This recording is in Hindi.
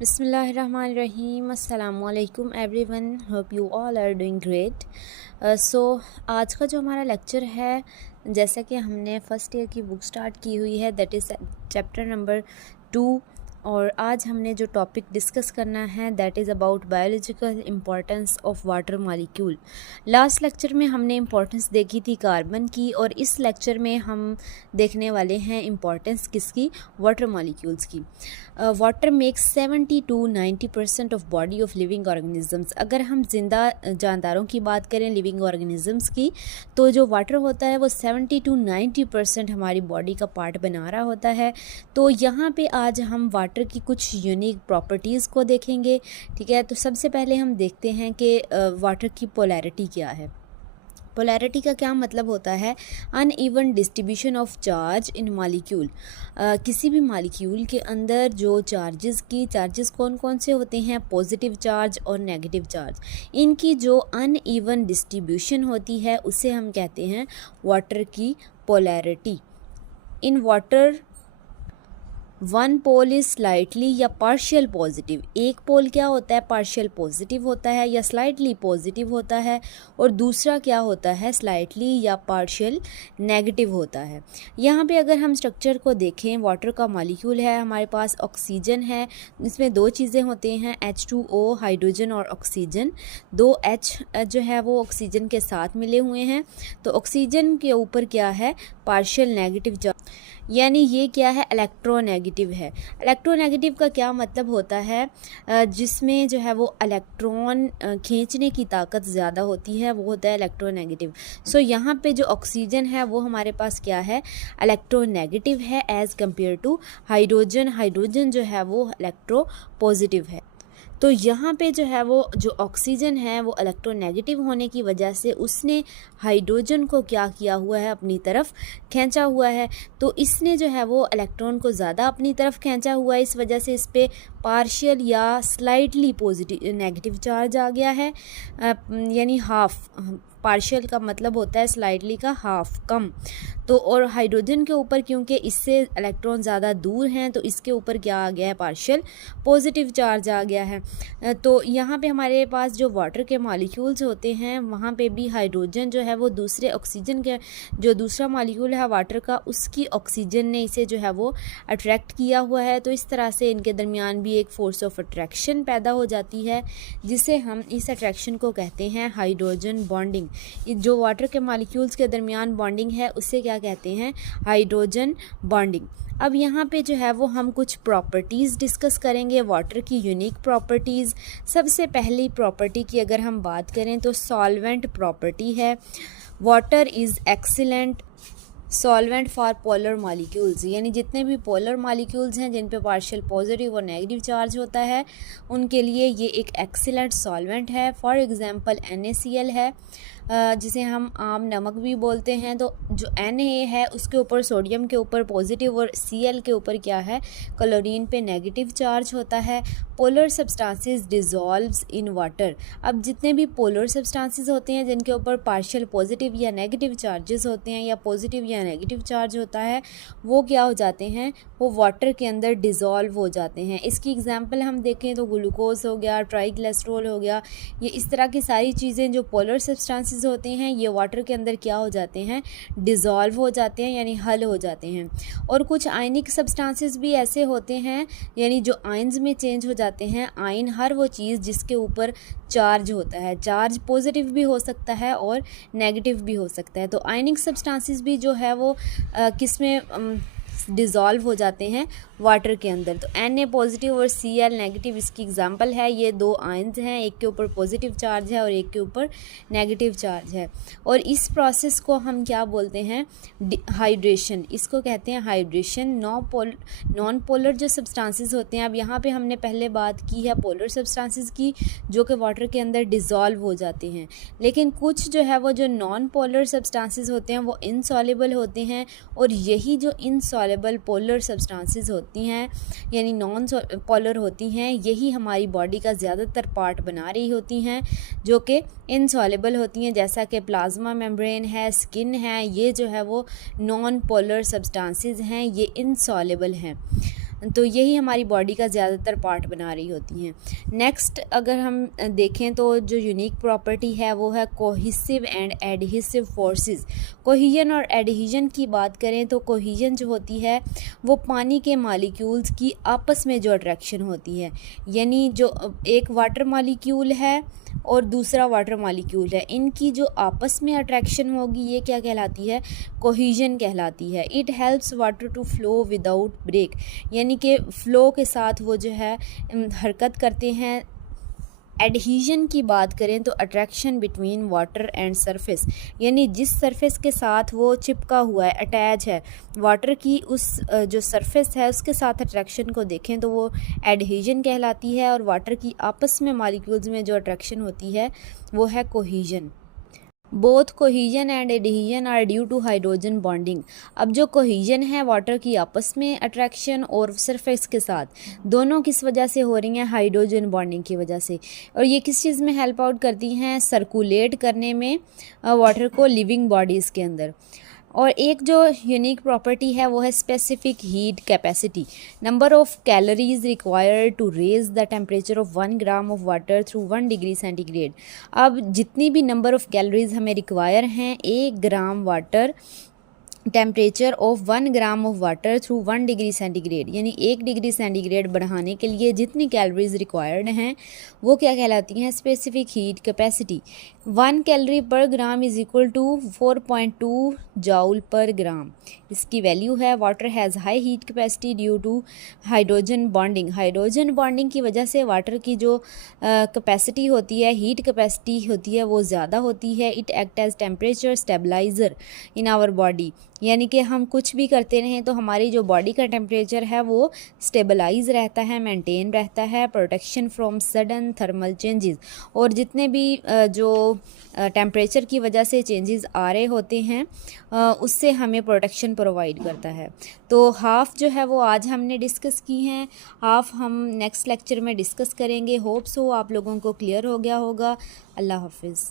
बिस्मिल्लाहिर्रहमानिर्रहीम अस्सलामुअलैकुम everyone, hope you all are doing great. So आज का जो हमारा लेक्चर है, जैसा कि हमने फ़र्स्ट ईयर की बुक स्टार्ट की हुई है, दैट इज़ चैप्टर नंबर 2। और आज हमने जो टॉपिक डिस्कस करना है that is about biological importance of water molecule. Last lecture में हमने इम्पोर्टेंस देखी थी कार्बन की, और इस लेक्चर में हम देखने वाले हैं इम्पोर्टेंस किसकी, वाटर मॉलिक्यूल्स की। Water makes 70 to 90% of body of living organisms. अगर हम जिंदा जानदारों की बात करें, लिविंग ऑर्गेनिजम्स की, तो जो वाटर होता है वो 70 to 90% हमारी बॉडी का पार्ट बना रहा होता है। तो यहाँ पे आज हम वाटर की कुछ यूनिक प्रॉपर्टीज़ को देखेंगे, ठीक है। तो सबसे पहले हम देखते हैं कि वाटर की पोलैरिटी क्या है। पोलैरिटी का क्या मतलब होता है, uneven distribution of charge in molecule. किसी भी मॉलिक्यूल के अंदर जो चार्जेस कौन कौन से होते हैं, पॉजिटिव चार्ज और नेगेटिव चार्ज, इनकी जो अनइवन डिस्ट्रीब्यूशन होती है उसे हम कहते हैं वाटर की polarity. In water one pole is slightly या पार्शियल पॉजिटिव। एक पोल क्या होता है, पार्शियल पॉजिटिव होता है या स्लाइटली पॉजिटिव होता है, और दूसरा क्या होता है, स्लाइटली या पार्शियल नेगेटिव होता है। यहाँ पे अगर हम स्ट्रक्चर को देखें, वाटर का मॉलिक्यूल है, हमारे पास ऑक्सीजन है, इसमें दो चीज़ें होती हैं, H2O हाइड्रोजन और ऑक्सीजन। दो H जो है वो ऑक्सीजन के साथ मिले हुए हैं, तो ऑक्सीजन के ऊपर क्या है, पार्शियल नेगेटिव चार्ज, यानी ये क्या है, इलेक्ट्रोनेगेटिव है। इलेक्ट्रोनेगेटिव का क्या मतलब होता है, जिसमें जो है वो इलेक्ट्रॉन खींचने की ताकत ज़्यादा होती है, वो होता है इलेक्ट्रोनेगेटिव। सो यहाँ पे जो ऑक्सीजन है वो हमारे पास क्या है, इलेक्ट्रोनेगेटिव है as compare to hydrogen. Hydrogen जो है वो इलेक्ट्रो पॉजिटिव है। तो यहाँ पे जो है वो जो ऑक्सीजन है वो इलेक्ट्रोनेगेटिव होने की वजह से उसने हाइड्रोजन को क्या किया हुआ है, अपनी तरफ खींचा हुआ है। तो इसने जो है वो इलेक्ट्रॉन को ज़्यादा अपनी तरफ खींचा हुआ है, इस वजह से इस पर पार्शियल या स्लाइटली पॉजिटिव नेगेटिव चार्ज आ गया है, यानी हाफ। पार्शियल का मतलब होता है स्लाइटली का हाफ, कम। तो और हाइड्रोजन के ऊपर क्योंकि इससे इलेक्ट्रॉन ज़्यादा दूर हैं, तो इसके ऊपर क्या आ गया है, पार्शियल पॉजिटिव चार्ज आ गया है। तो यहाँ पे हमारे पास जो वाटर के मॉलिक्यूल्स होते हैं, वहाँ पे भी हाइड्रोजन जो है वो दूसरे ऑक्सीजन के, जो दूसरा मॉलिक्यूल है वाटर का, उसकी ऑक्सीजन ने इसे जो है वो अट्रैक्ट किया हुआ है। तो इस तरह से इनके दरमियान भी एक फोर्स ऑफ अट्रैक्शन पैदा हो जाती है, जिसे हम इस अट्रैक्शन को कहते हैं हाइड्रोजन बॉन्डिंग। जो वाटर के मॉलिक्यूल्स के दरमियान बॉन्डिंग है उसे क्या कहते हैं, हाइड्रोजन बॉन्डिंग। अब यहाँ पे जो है वो हम कुछ प्रॉपर्टीज़ डिस्कस करेंगे, वाटर की यूनिक प्रॉपर्टीज़। सबसे पहली प्रॉपर्टी की अगर हम बात करें तो सॉल्वेंट प्रॉपर्टी है। Water is excellent solvent for polar molecules, यानी जितने भी पोलर मॉलिक्यूल्स हैं जिन पे पार्शियल पॉजिटिव और नेगेटिव चार्ज होता है, उनके लिए ये एक एक्सीलेंट सॉल्वेंट है। फॉर एग्जांपल NaCl है, जिसे हम आम नमक भी बोलते हैं। तो जो Na है उसके ऊपर, सोडियम के ऊपर पॉजिटिव और Cl के ऊपर क्या है, क्लोरीन पे नेगेटिव चार्ज होता है। Polar substances dissolves in water. अब जितने भी पोलर सब्सटेंसेस होते हैं जिनके ऊपर पार्शियल पॉजिटिव या नेगेटिव चार्जेस होते हैं, या पॉजिटिव या नेगेटिव चार्ज होता है, वो क्या हो जाते हैं, वो वाटर के अंदर डिज़ोल्व हो जाते हैं। इसकी एग्जांपल हम देखें तो ग्लूकोज हो गया, ट्राइग्लिसरॉल हो गया, ये इस तरह की सारी चीज़ें जो पोलर सब्सटेंसेस होते हैं, ये वाटर के अंदर क्या हो जाते हैं, डिज़ोल्व हो जाते हैं, यानी हल हो जाते हैं। और कुछ आयनिक सब्सटेंसेस भी ऐसे होते हैं, यानी जो आयंस में चेंज हो जाते हैं। आयन हर वो चीज़ जिसके ऊपर चार्ज होता है, चार्ज पॉजिटिव भी हो सकता है और नेगेटिव भी हो सकता है। तो आयनिक सब्सटेंसेस भी जो है वो किस में डिज़ोल्व हो जाते हैं, वाटर के अंदर। तो Na पॉजिटिव और Cl नेगेटिव इसकी एग्जांपल है। ये दो आयंस हैं, एक के ऊपर पॉजिटिव चार्ज है और एक के ऊपर नेगेटिव चार्ज है। और इस प्रोसेस को हम क्या बोलते हैं, हाइड्रेशन, इसको कहते हैं हाइड्रेशन। नॉन पोलर जो सब्सटेंसेस होते हैं, अब यहाँ पे हमने पहले बात की है पोलर सब्सटेंसेस की, जो कि वाटर के अंदर डिज़ोल्व हो जाते हैं। लेकिन कुछ जो है वो जो नॉन पोलर सब्सटेंसेस होते हैं वो इनसॉल्युबल होते हैं, और यही जो इनसॉल्युबल पोलर सब्सटेंसेस होती हैं, यानी नॉन पोलर होती हैं, यही हमारी बॉडी का ज़्यादातर पार्ट बना रही होती हैं, जो कि इनसॉल्युबल होती हैं, जैसा कि प्लाज्मा मेम्ब्रेन है, स्किन है, ये जो है वो नॉन पोलर सब्सटेंसेस हैं, ये इनसॉल्युबल हैं। तो यही हमारी बॉडी का ज़्यादातर पार्ट बना रही होती हैं। नेक्स्ट अगर हम देखें तो जो यूनिक प्रॉपर्टी है वो है cohesive and adhesive forces. Cohesion और एडहेजन की बात करें तो कोहिजन जो होती है वो पानी के मॉलिक्यूल्स की आपस में जो अट्रैक्शन होती है, यानी जो एक वाटर मॉलिक्यूल है और दूसरा वाटर मॉलिक्यूल है, इनकी जो आपस में अट्रैक्शन होगी ये क्या कहलाती है, कोहिजन कहलाती है। It helps water to flow without break, यानी कि फ़्लो के साथ वो जो है हरकत करते हैं। एडहीजन की बात करें तो attraction between water and surface, यानी जिस सरफेस के साथ वो चिपका हुआ है, अटैच है वाटर की, उस जो सरफेस है उसके साथ अट्रैक्शन को देखें तो वो एडहीजन कहलाती है। और वाटर की आपस में मॉलिक्यूल्स में जो अट्रैक्शन होती है वो है cohesion. Both cohesion and adhesion are due to hydrogen bonding. अब जो कोहीजन है वाटर की आपस में अट्रैक्शन और सरफेस के साथ, दोनों किस वजह से हो रही हैं, हाइड्रोजन बॉन्डिंग की वजह से। और ये किस चीज़ में हेल्प आउट करती हैं, सर्कुलेट करने में वाटर को लिविंग बॉडीज़ के अंदर। और एक जो यूनिक प्रॉपर्टी है वो है specific heat capacity. Number of calories required to raise the temperature of 1 gram of water through 1 degree centigrade. अब जितनी भी नंबर ऑफ़ कैलोरीज हमें रिक्वायर हैं 1 gram water, temperature of 1 gram of water through 1 degree centigrade, यानी 1 डिग्री सेंटीग्रेड बढ़ाने के लिए जितनी कैलोरीज रिक्वायर्ड हैं वो क्या कहलाती हैं, specific heat capacity. 1 calorie per gram is equal to 4.2 joule per gram, इसकी वैल्यू है। Water has high heat capacity due to hydrogen bonding. Hydrogen bonding की वजह से वाटर की जो कैपेसिटी होती है, हीट कैपेसिटी होती है, वो ज़्यादा होती है। It act as temperature stabilizer in our body, यानी कि हम कुछ भी करते रहें तो हमारी जो बॉडी का टेम्परेचर है वो स्टेबलाइज रहता है, मेंटेन रहता है। Protection from sudden thermal changes, और जितने भी जो टेम्परेचर की वजह से चेंजेस आ रहे होते हैं उससे हमें प्रोटेक्शन प्रोवाइड करता है। तो हाफ़ जो है वो आज हमने डिस्कस की हैं, हाफ़ हम नेक्स्ट लेक्चर में डिस्कस करेंगे। होप सो आप लोगों को क्लियर हो गया होगा। अल्लाह हाफिज़।